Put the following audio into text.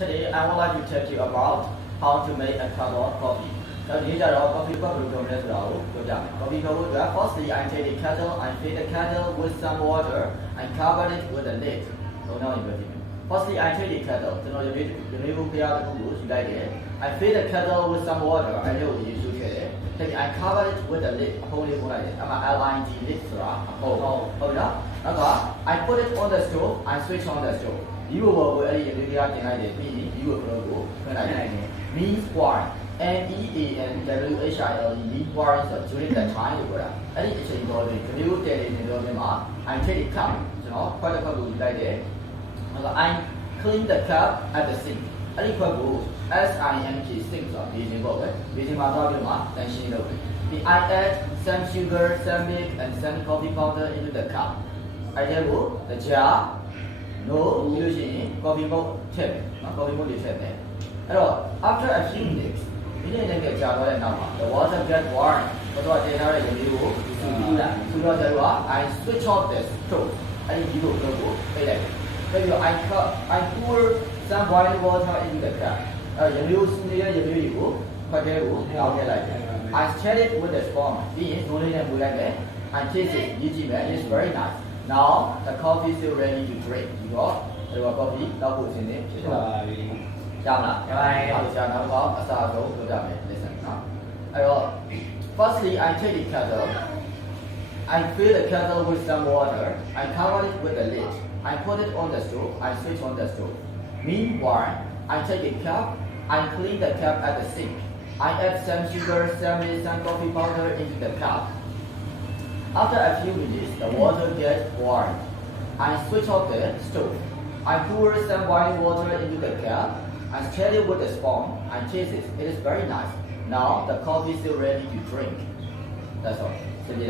Today I would like to tell you about how to make a cup of coffee. So these are all coffee cup coffee cup. Firstly, I take the kettle, I fill the kettle with some water and cover it with a lid. So now you got it. Firstly, I take the kettle. So now you I fill the kettle with some water. I know you should get it. Then I cover it with a lid. Hold it like this. I'm a LID lid. Hold up. I put it on the stove. I switch on the stove. You will go you will go means boil. MEANWHILE means boil. So during that time you go. Any exchange you I take the cup. You know, quite a couple like that. I clean the cup at the sink. Any couple SINK sinks of using over. Using my problem then she knows it. I add some sugar, some milk, and some coffee powder into the cup. I have the jar. No, using coffee mug tip. Coffee mug tip. After a few minutes, the water gets warm. I switch off the stove. I pour some boiling water into the cup. I stir it with a spoon. I taste it. It's very nice. Now the coffee is still ready to drink. You got the coffee. Now put it in it. Listen now. Firstly, I take the kettle. I fill the kettle with some water. I cover it with a lid. I put it on the stove. I switch on the stove. Meanwhile, I take a cup. I clean the cup at the sink. I add some sugar, some milk, some coffee powder into the cup. After a few minutes, the water gets warm. I switch off the stove. I pour some boiling water into the cup. I stir it with a spoon. I taste it. It is very nice. Now the coffee is still ready to drink. That's all. Simple.